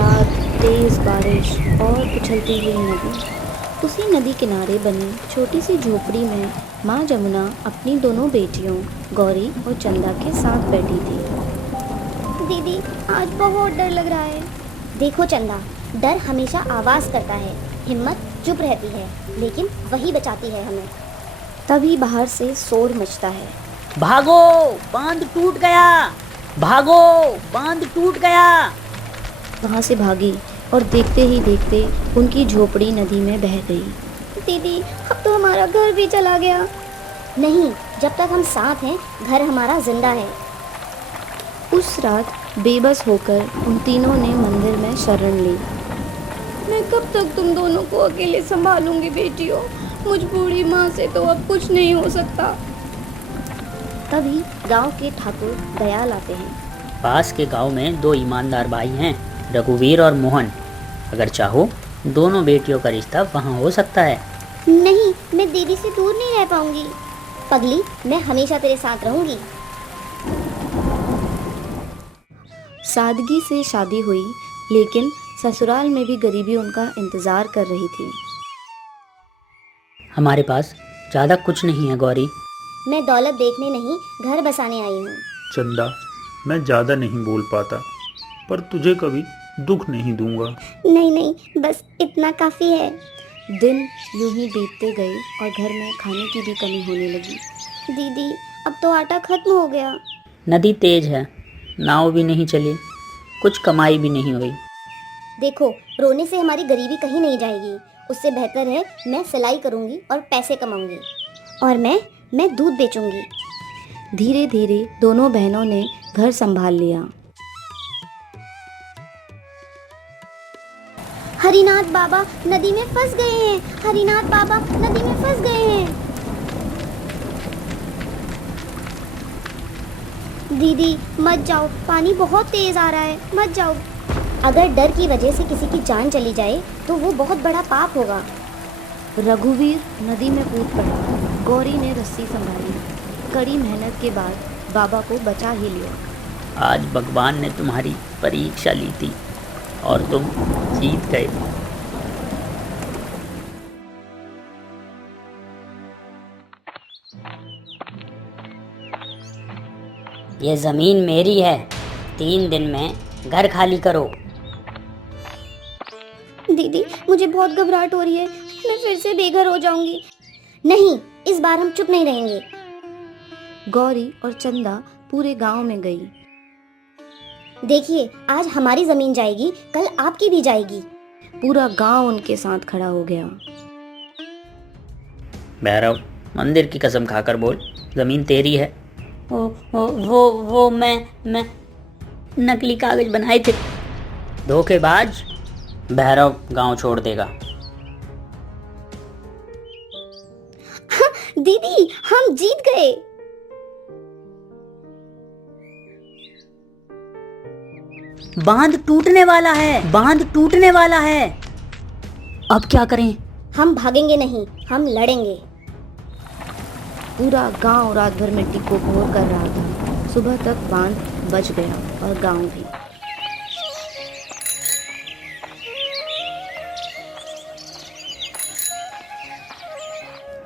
रात, तेज बारिश और उछलती हुई नदी। उसी नदी किनारे बनी छोटी सी झोपड़ी में माँ जमुना अपनी दोनों बेटियों गौरी और चंदा के साथ बैठी थी। दीदी, आज बहुत डर लग रहा है। देखो चंदा, डर हमेशा आवाज करता है, हिम्मत चुप रहती है, लेकिन वही बचाती है हमें। तभी बाहर से शोर मचता है। भागो, बांध टूट गया! भागो, बांध टूट गया! वहाँ से भागी और देखते ही देखते उनकी झोपड़ी नदी में बह गई। दीदी, अब तो हमारा घर भी चला गया। नहीं, जब तक हम साथ हैं, घर हमारा जिंदा है। उस रात बेबस होकर उन तीनों ने मंदिर में शरण ली। मैं कब तक तुम दोनों को अकेले संभालूंगी बेटियों? मुझ बूढ़ी माँ से तो अब कुछ नहीं हो सकता। तभी गांव के ठाकुर दयाल आते हैं। पास के गांव में दो ईमानदार भाई हैं, रघुवीर और मोहन। अगर चाहो दोनों बेटियों का रिश्ता वहाँ हो सकता है। नहीं, मैं दीदी से दूर नहीं रह पाऊंगी। पगली, मैं हमेशा तेरे साथ रहूंगी। सादगी से शादी हुई, लेकिन ससुराल में भी गरीबी उनका इंतजार कर रही थी। हमारे पास ज़्यादा कुछ नहीं है गौरी। मैं दौलत देखने नहीं, घर बसाने आई हूँ। चंदा, मैं ज़्यादा नहीं बोल पाता, पर तुझे कभी दुख नहीं दूंगा। नहीं नहीं, बस इतना काफी है। दिन यूं ही बीतते गए और घर में खाने की भी कमी होने लगी। दीदी, अब तो आटा खत्म हो गया। नदी तेज है, नाव भी नहीं चली, कुछ कमाई भी नहीं हुई। देखो, रोने से हमारी गरीबी कहीं नहीं जाएगी। उससे बेहतर है मैं सिलाई करूंगी और पैसे कमाऊंगी, और मैं दूध बेचूंगी। धीरे धीरे दोनों बहनों ने घर संभाल लिया। हरिनाथ बाबा नदी में फंस गए हैं। हरिनाथ बाबा नदी में फंस गए हैं। दीदी, मत जाओ, पानी बहुत तेज आ रहा है, मत जाओ। अगर डर की वजह से किसी की जान चली जाए तो वो बहुत बड़ा पाप होगा। रघुवीर नदी में कूद पड़ा। गौरी ने रस्सी संभाली। कड़ी मेहनत के बाद बाबा को बचा ही लिया। आज भगवान ने तुम्हारी परीक्षा ली थी और तुम जीत गए। ये जमीन मेरी है, 3 दिन में घर खाली करो। दीदी, मुझे बहुत घबराहट हो रही है, मैं फिर से बेघर हो जाऊंगी। नहीं, इस बार हम चुप नहीं रहेंगे। गौरी और चंदा पूरे गांव में गई। देखिए, आज हमारी जमीन जाएगी, कल आपकी भी जाएगी। पूरा गांव उनके साथ खड़ा हो गया। भैरव, मंदिर की कसम खाकर बोल, जमीन तेरी है। वो मैं नकली कागज बनाए थे। धोखेबाज! भैरव गांव छोड़ देगा। दीदी, हम जीत गए। बांध टूटने वाला है, बांध टूटने वाला है। अब क्या करें? हम भागेंगे नहीं, हम लड़ेंगे। पूरा गांव रात भर मिट्टी को भोर कर रहा था। सुबह तक बांध बच गया और गांव भी।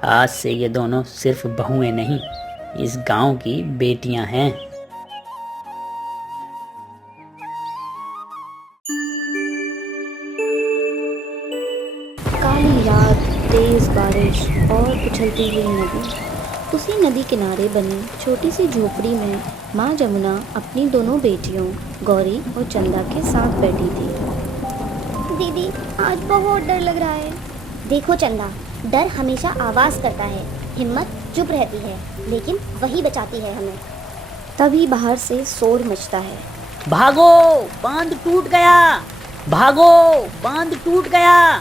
आज से ये दोनों सिर्फ बहुएं नहीं, इस गांव की बेटियां हैं। काली रात, तेज बारिश और उछलती हुई नदी। उसी नदी किनारे बनी छोटी सी झोपड़ी में माँ जमुना अपनी दोनों बेटियों गौरी और चंदा के साथ बैठी थी। दीदी, आज बहुत डर लग रहा है। देखो चंदा, डर हमेशा आवाज करता है, हिम्मत चुप रहती है, लेकिन वही बचाती है हमें। तभी बाहर से शोर मचता है। भागो, बांध टूट गया! भागो, बांध टूट गया!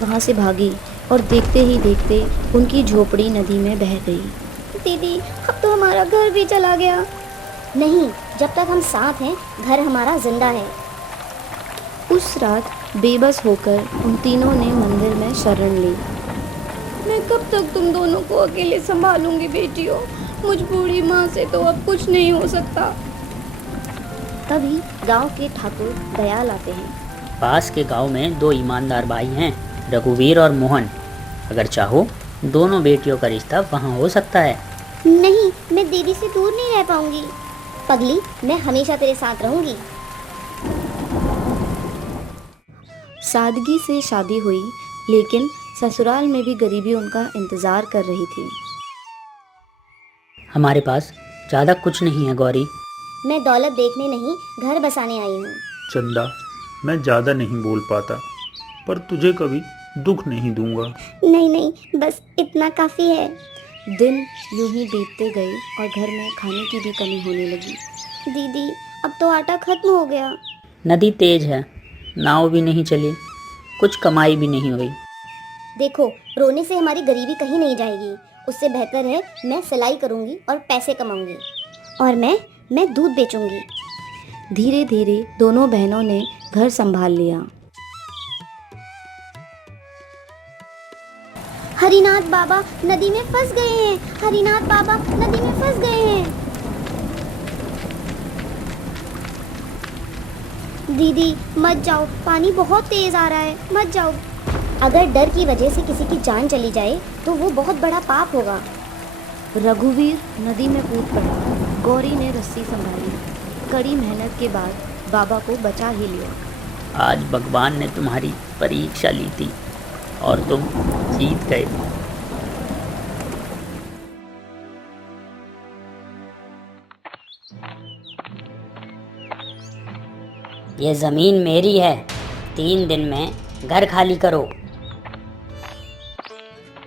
वहाँ से भागी और देखते ही देखते उनकी झोपड़ी नदी में बह गई। दीदी, अब तो हमारा घर भी चला गया। नहीं, जब तक हम साथ हैं, घर हमारा जिंदा है। उस रात बेबस होकर उन तीनों ने मंदिर में शरण ली। मैं कब तक तुम दोनों को अकेले संभालूंगी बेटियों? मुझ बूढ़ी माँ से तो अब कुछ नहीं हो सकता। तभी गांव के ठाकुर दयाल आते हैं। पास के गांव में दो ईमानदार भाई हैं, रघुवीर और मोहन। अगर चाहो दोनों बेटियों का रिश्ता वहाँ हो सकता है। नहीं, मैं दीदी से दूर नहीं रह पाऊंगी। पगली, मैं हमेशा तेरे साथ रहूंगी। सादगी से शादी हुई, लेकिन ससुराल में भी गरीबी उनका इंतजार कर रही थी। हमारे पास ज़्यादा कुछ नहीं है गौरी। मैं दौलत देखने नहीं, घर बसाने आई हूँ। चंदा, मैं ज़्यादा नहीं बोल पाता, पर तुझे कभी दुख नहीं दूंगा। नहीं नहीं, बस इतना काफी है। दिन यूं ही बीतते गए और घर में खाने की भी कमी होने लगी। दीदी, अब तो आटा खत्म हो गया। नदी तेज है, नाव भी नहीं चली, कुछ कमाई भी नहीं हुई। देखो, रोने से हमारी गरीबी कहीं नहीं जाएगी। उससे बेहतर है मैं सिलाई करूंगी और पैसे कमाऊंगी। और मैं दूध बेचूंगी। धीरे धीरे दोनों बहनों ने घर संभाल लिया। हरिनाथ बाबा नदी में फंस गए हैं। हरिनाथ बाबा नदी में फंस गए हैं। दीदी, मत जाओ, पानी बहुत तेज आ रहा है, मत जाओ। अगर डर की वजह से किसी की जान चली जाए तो वो बहुत बड़ा पाप होगा। रघुवीर नदी में कूद पड़ा। गौरी ने रस्सी संभाली। कड़ी मेहनत के बाद बाबा को बचा ही लिया। आज भगवान ने तुम्हारी परीक्षा ली थी और तुम जीत गए। ये जमीन मेरी है, 3 दिन में घर खाली करो।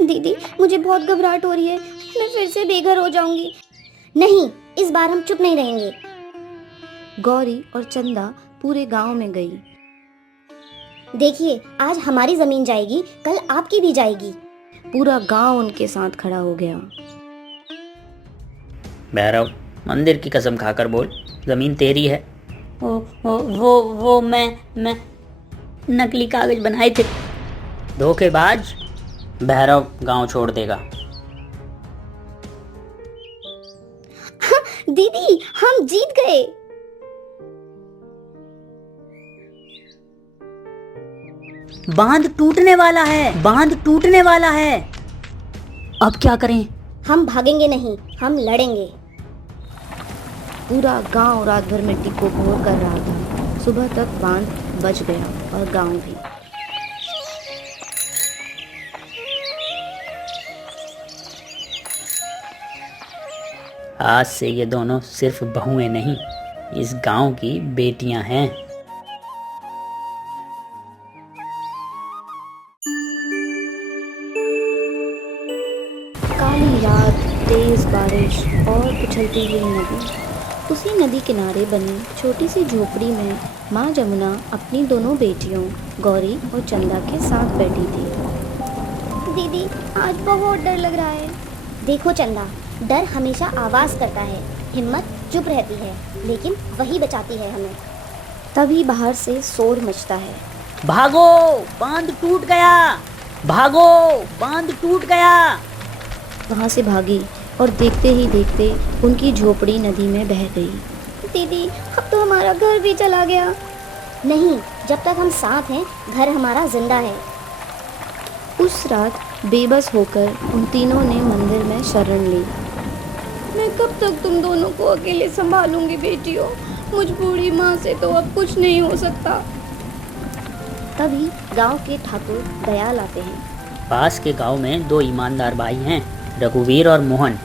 दीदी, मुझे बहुत घबराहट हो रही है, मैं फिर से बेघर हो जाऊंगी। नहीं, इस बार हम चुप नहीं रहेंगे। गौरी और चंदा पूरे गांव में गई। देखिए, आज हमारी जमीन जाएगी, कल आपकी भी जाएगी। पूरा गांव उनके साथ खड़ा हो गया। भैरव, मंदिर की कसम खाकर बोल, जमीन तेरी है। वो मैं नकली कागज बनाए थे। धोखेबाज, भैरव गांव छोड़ देगा। दीदी, हम जीत गए। बांध टूटने वाला है, बांध टूटने वाला है। अब क्या करें? हम भागेंगे नहीं, हम लड़ेंगे। पूरा गांव रात भर मिट्टी को भोर कर रहा था। सुबह तक बांध बच गया और गांव भी। आज से ये दोनों सिर्फ बहुएं नहीं, इस गांव की बेटियां हैं। काली रात, तेज बारिश और उछलती हुई नदी। उसी नदी किनारे बनी छोटी सी झोपड़ी में माँ जमुना अपनी दोनों बेटियों गौरी और चंदा के साथ बैठी थी। दीदी, आज बहुत डर लग रहा है। देखो चंदा, डर हमेशा आवाज करता है, हिम्मत चुप रहती है, लेकिन वही बचाती है हमें। तभी बाहर से शोर मचता है। भागो, बांध टूट गया, भागो, बांध टूट गया। वहाँ से भागी और देखते ही देखते उनकी झोपड़ी नदी में बह गई। दीदी, अब तो हमारा घर भी चला गया। नहीं, जब तक हम साथ हैं, घर हमारा जिंदा है। उस रात बेबस होकर उन तीनों ने मंदिर में शरण ली। मैं कब तक तुम दोनों को अकेले संभालूंगी बेटियों। मुझ बूढ़ी माँ से तो अब कुछ नहीं हो सकता। तभी गांव के ठाकुर दयाल आते हैं। पास के गांव में दो ईमानदार भाई हैं, रघुवीर और मोहन।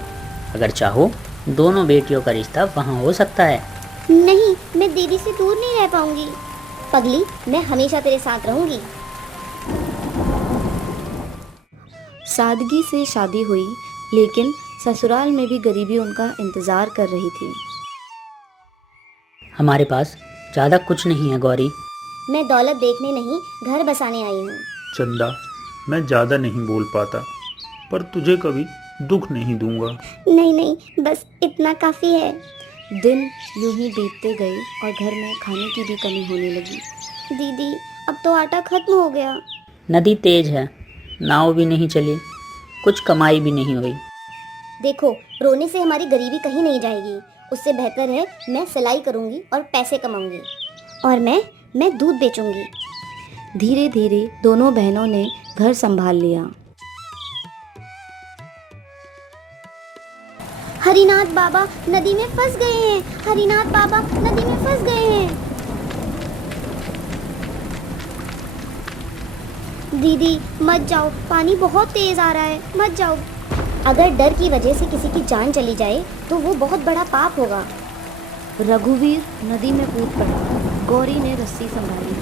अगर चाहो दोनों बेटियों का रिश्ता वहाँ हो सकता है। नहीं, मैं दीदी से दूर नहीं रह पाऊंगी। पगली, मैं हमेशा तेरे साथ रहूंगी। सादगी से शादी हुई, लेकिन ससुराल में भी गरीबी उनका इंतजार कर रही थी। हमारे पास ज़्यादा कुछ नहीं है गौरी। मैं दौलत देखने नहीं, घर बसाने आई हूँ। चंदा, मैं ज़्यादा नहीं बोल पाता, पर तुझे कभी दुख नहीं दूंगा। नहीं नहीं, बस इतना काफी है। दिन यूं ही बीतते गए और घर में खाने की भी कमी होने लगी। दीदी, अब तो आटा खत्म हो गया। नदी तेज है, नाव भी नहीं चली, कुछ कमाई भी नहीं हुई। देखो, रोने से हमारी गरीबी कहीं नहीं जाएगी। उससे बेहतर है मैं सिलाई करूंगी और पैसे कमाऊंगी। और मैं दूध बेचूंगी। धीरे धीरे दोनों बहनों ने घर संभाल लिया। हरिनाथ बाबा नदी में फंस गए हैं। हरिनाथ बाबा नदी में फंस गए हैं। दीदी मत जाओ, पानी बहुत तेज आ रहा है, मत जाओ। अगर डर की वजह से किसी की जान चली जाए तो वो बहुत बड़ा पाप होगा। रघुवीर नदी में कूद पड़ा। गौरी ने रस्सी संभाली।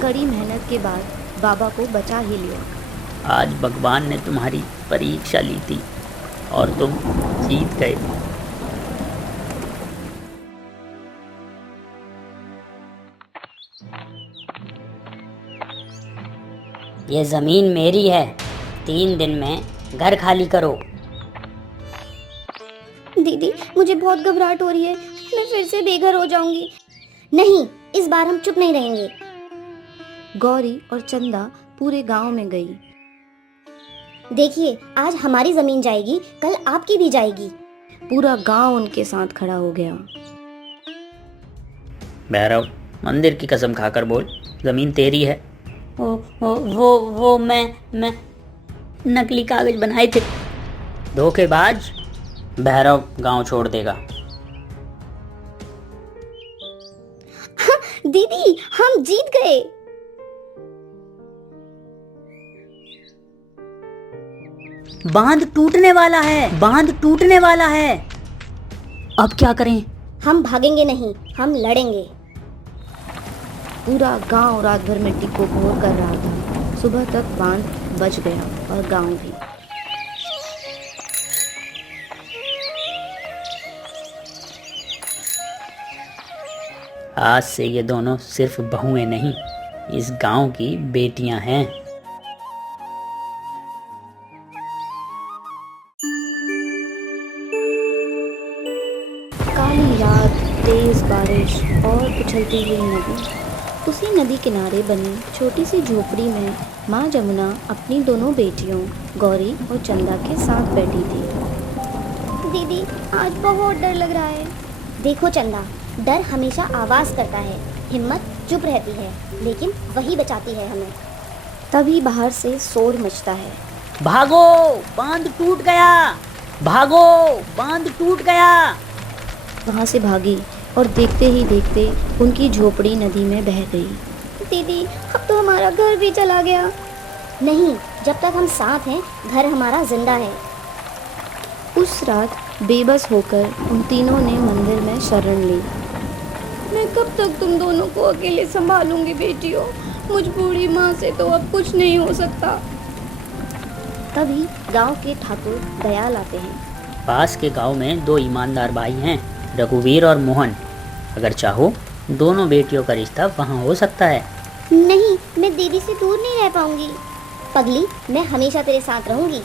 कड़ी मेहनत के बाद बाबा को बचा ही लिया। आज भगवान ने तुम्हारी परीक्षा ली थी और तुम जीत गए। ये जमीन मेरी है। 3 दिन में घर खाली करो। दीदी मुझे बहुत घबराहट हो रही है, मैं फिर से बेघर हो जाऊंगी। नहीं, इस बार हम चुप नहीं रहेंगे। गौरी और चंदा पूरे गांव में गई। देखिए, आज हमारी जमीन जाएगी, कल आपकी भी जाएगी। पूरा गांव उनके साथ खड़ा हो गया। भैरव, मंदिर की कसम खाकर बोल, जमीन तेरी है। वो मैं नकली कागज बनाए थे। धोखेबाज, भैरव गांव छोड़ देगा। दीदी हम जीत गए। बांध टूटने वाला है, बांध टूटने वाला है। अब क्या करें? हम भागेंगे नहीं, हम लड़ेंगे। पूरा गांव रात भर मिट्टी को भोर कर रहा था। सुबह तक बांध बच गया और गांव भी। आज से ये दोनों सिर्फ बहुएं नहीं, इस गांव की बेटियां हैं। काली रात, तेज बारिश और उछलती हुई नदी। उसी नदी किनारे बनी छोटी सी झोपड़ी में माँ जमुना अपनी दोनों बेटियों गौरी और चंदा के साथ बैठी थी। दीदी आज बहुत डर लग रहा है। देखो चंदा, डर हमेशा आवाज करता है, हिम्मत चुप रहती है, लेकिन वही बचाती है हमें। तभी बाहर से शोर मचता है। भागो, बांध टूट गया। भागो, बांध टूट गया। वहाँ से भागी और देखते ही देखते उनकी झोपड़ी नदी में बह गई। दीदी अब तो हमारा घर भी चला गया। नहीं, जब तक हम साथ हैं, घर हमारा जिंदा है। उस रात बेबस होकर उन तीनों ने मंदिर में शरण ली। मैं कब तक तुम दोनों को अकेले संभालूंगी बेटियों। मुझ बूढ़ी माँ से तो अब कुछ नहीं हो सकता। तभी गांव के ठाकुर दयाल आते हैं। पास के गांव में 2 ईमानदार भाई हैं, रघुवीर और मोहन। अगर चाहो दोनों बेटियों का रिश्ता वहाँ हो सकता है। नहीं, मैं दीदी से दूर नहीं रह पाऊंगी। पगली, मैं हमेशा तेरे साथ रहूंगी।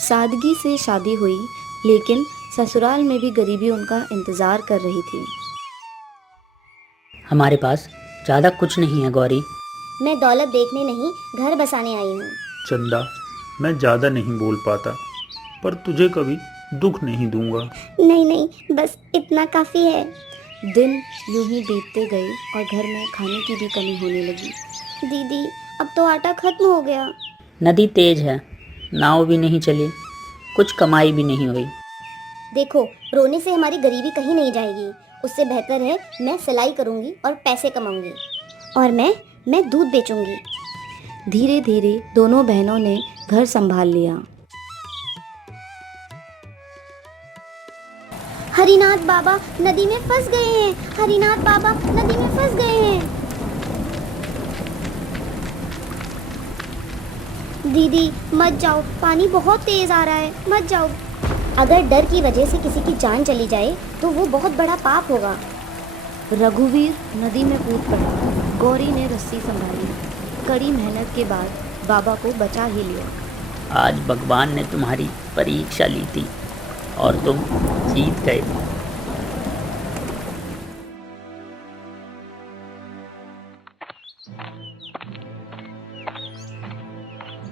सादगी से शादी हुई, लेकिन ससुराल में भी गरीबी उनका इंतजार कर रही थी। हमारे पास ज़्यादा कुछ नहीं है गौरी। मैं दौलत देखने नहीं, घर बसाने आई हूँ। चंदा, मैं ज़्यादा नहीं बोल पाता, पर तुझे कभी दुख नहीं दूंगा। नहीं नहीं, बस इतना काफी है। दिन यूं ही बीतते गए और घर में खाने की भी कमी होने लगी। दीदी अब तो आटा खत्म हो गया। नदी तेज है, नाव भी नहीं चली, कुछ कमाई भी नहीं हुई। देखो, रोने से हमारी गरीबी कहीं नहीं जाएगी। उससे बेहतर है मैं सिलाई करूंगी और पैसे कमाऊंगी। और मैं दूध बेचूंगी। धीरे धीरे दोनों बहनों ने घर संभाल लिया। हरिनाथ बाबा नदी में फंस गए हैं। हरिनाथ बाबा नदी में फंस गए हैं। दीदी मत जाओ, पानी बहुत तेज आ रहा है, मत जाओ। अगर डर की वजह से किसी की जान चली जाए तो वो बहुत बड़ा पाप होगा। रघुवीर नदी में कूद पड़ा। गौरी ने रस्सी संभाली। कड़ी मेहनत के बाद बाबा को बचा ही लिया। आज भगवान ने तुम्हारी परीक्षा ली थी और तुम जीत गए।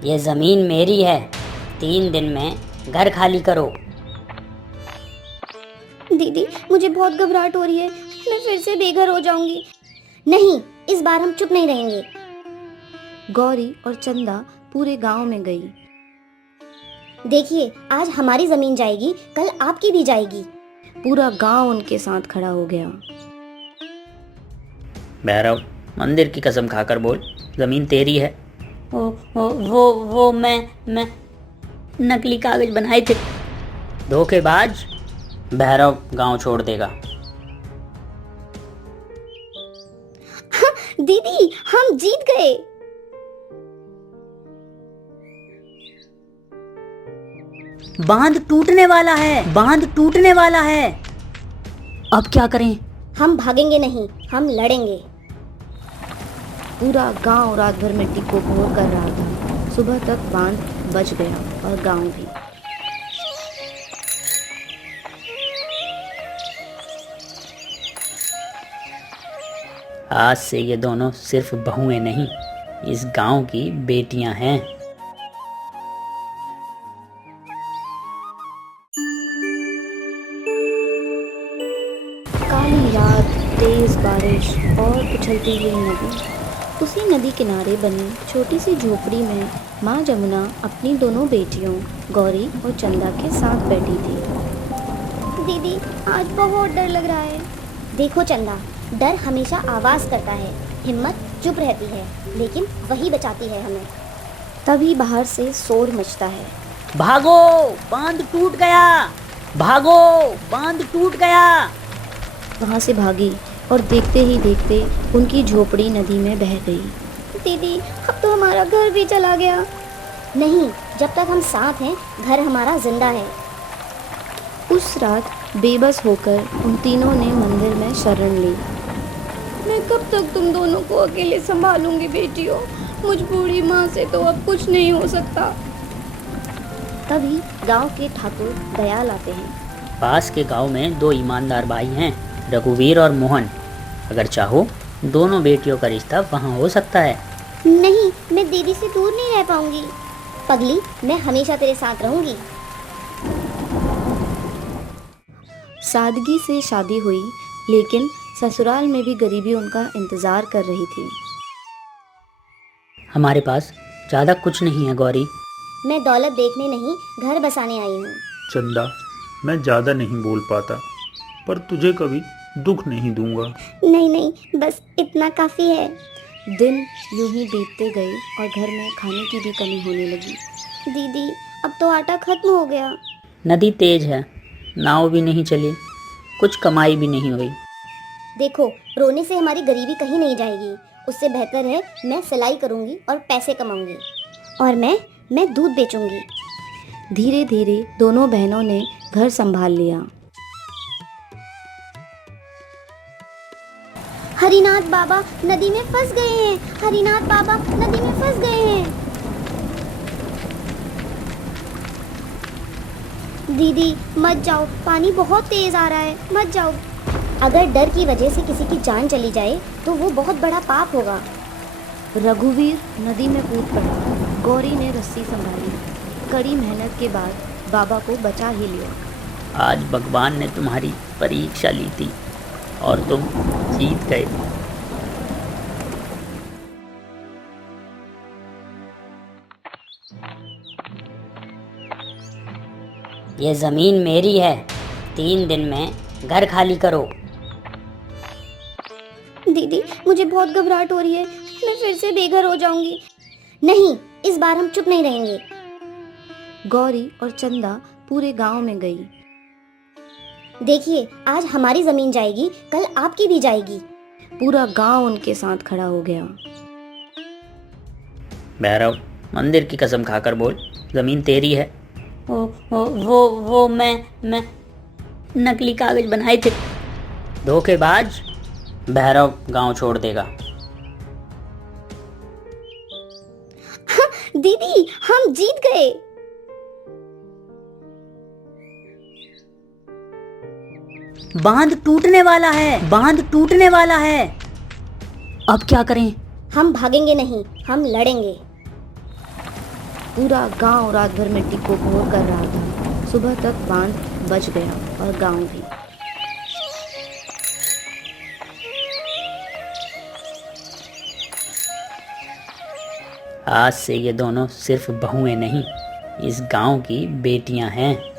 ये जमीन मेरी है। 3 दिन में घर खाली करो। दीदी मुझे बहुत घबराहट हो रही है, मैं फिर से बेघर हो जाऊंगी। नहीं, इस बार हम चुप नहीं रहेंगे। गौरी और चंदा पूरे गांव में गई। देखिए, आज हमारी जमीन जाएगी, कल आपकी भी जाएगी। पूरा गांव उनके साथ खड़ा हो गया। भैरव, मंदिर की कसम खाकर बोल, जमीन तेरी है। वो मैं नकली कागज बनाए थे। धोखेबाज, भैरव गांव छोड़ देगा। दीदी हम जीत गए। बांध टूटने वाला है, बांध टूटने वाला है। अब क्या करें? हम भागेंगे नहीं, हम लड़ेंगे। पूरा गांव रात भर मिट्टी को भोर कर रहा था। सुबह तक बांध बच गया और गांव भी। आज से ये दोनों सिर्फ बहुएं नहीं, इस गांव की बेटियां हैं। काली रात, तेज बारिश और उछलती हुई नदी। उसी नदी किनारे बनी छोटी सी झोपड़ी में माँ जमुना अपनी दोनों बेटियों गौरी और चंदा के साथ बैठी थी। दीदी आज बहुत डर लग रहा है। देखो चंदा, डर हमेशा आवाज करता है, हिम्मत चुप रहती है, लेकिन वही बचाती है हमें। तभी बाहर से शोर मचता है। भागो, बांध टूट गया। भागो, बांध टूट गया। वहाँ से भागी और देखते ही देखते उनकी झोपड़ी नदी में बह गई। दीदी अब तो हमारा घर भी चला गया। नहीं, जब तक हम साथ हैं, घर हमारा जिंदा है। उस रात बेबस होकर उन तीनों ने मंदिर में शरण ली। मैं कब तक तुम दोनों को अकेले संभालूंगी बेटियों, मुझ बूढ़ी माँ से तो अब कुछ नहीं हो सकता। तभी गांव के ठाकुर दयाल आते हैं। पास के गांव में दो ईमानदार भाई हैं, रघुवीर और मोहन। अगर चाहो दोनों बेटियों का रिश्ता वहाँ हो सकता है। नहीं, मैं दीदी से दूर नहीं रह पाऊंगी। पगली, मैं हमेशा तेरे साथ रहूंगी। सादगी से शादी हुई, लेकिन ससुराल में भी गरीबी उनका इंतजार कर रही थी। हमारे पास ज़्यादा कुछ नहीं है गौरी। मैं दौलत देखने नहीं, घर बसाने आई हूँ। चंदा, मैं ज़्यादा नहीं बोल पाता, पर तुझे कभी दुख नहीं दूंगा। नहीं नहीं, बस इतना काफी है। दिन यूं ही बीतते गए और घर में खाने की भी कमी होने लगी। दीदी अब तो आटा खत्म हो गया। नदी तेज है, नाव भी नहीं चली, कुछ कमाई भी नहीं हुई। देखो, रोने से हमारी गरीबी कहीं नहीं जाएगी। उससे बेहतर है मैं सिलाई करूंगी और पैसे कमाऊंगी, और मैं दूध बेचूंगी। धीरे धीरे दोनों बहनों ने घर संभाल लिया। हरिनाथ बाबा नदी में फंस गए हैं। हरिनाथ बाबा नदी में फंस गए हैं। दीदी मत जाओ, पानी बहुत तेज आ रहा है, मत जाओ। अगर डर की वजह से किसी की जान चली जाए तो वो बहुत बड़ा पाप होगा। रघुवीर नदी में कूद पड़ा। गौरी ने रस्सी संभाली। कड़ी मेहनत के बाद बाबा को बचा ही लिया। आज भगवान ने तुम्हारी परीक्षा ली थी और तुम जीत गए। ये जमीन मेरी है, 3 दिन में घर खाली करो। दीदी मुझे बहुत घबराहट हो रही है, मैं फिर से बेघर हो जाऊंगी। नहीं, इस बार हम चुप नहीं रहेंगे। गौरी और चंदा पूरे गांव में गई। देखिए, आज हमारी जमीन जाएगी, कल आपकी भी जाएगी। पूरा गांव उनके साथ खड़ा हो गया। भैरव, मंदिर की कसम खाकर बोल, जमीन तेरी है। वो मैं नकली कागज बनाए थे। धोखेबाज, भैरव गांव छोड़ देगा। दीदी हम जीत गए। बांध टूटने वाला है, बांध टूटने वाला है। अब क्या करें? हम भागेंगे नहीं, हम लड़ेंगे। पूरा गांव रात भर मिट्टी को भोर कर रहा था। सुबह तक बांध बच गया और गांव भी। आज से ये दोनों सिर्फ बहुएं नहीं, इस गांव की बेटियां हैं।